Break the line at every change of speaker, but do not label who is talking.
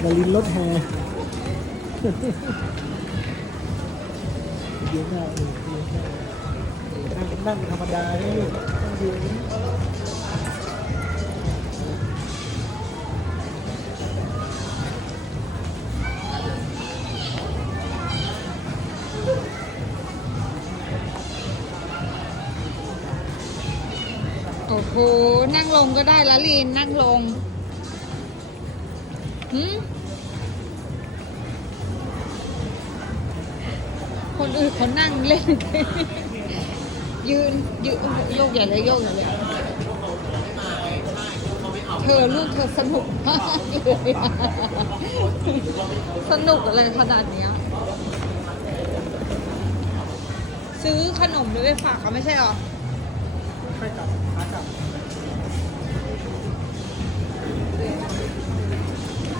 หนารินรถแห่เยอะมากเลยเยอะมากนั่งนั่งธรรมดาเนี่ยลูกนั่งดู
โอ้โห นั่งลงก็ได้ละลีน นั่งลง คนอื่นเขานั่งเล่น ยืนยืนโยกใหญ่เลยโยกใหญ่เลยเธอลูกเธอสนุกมากเลยสนุกอะไรขนาดเนี้ยซื้อขนมไปฝากเขาไม่ใช่หรอ
ไปกลับ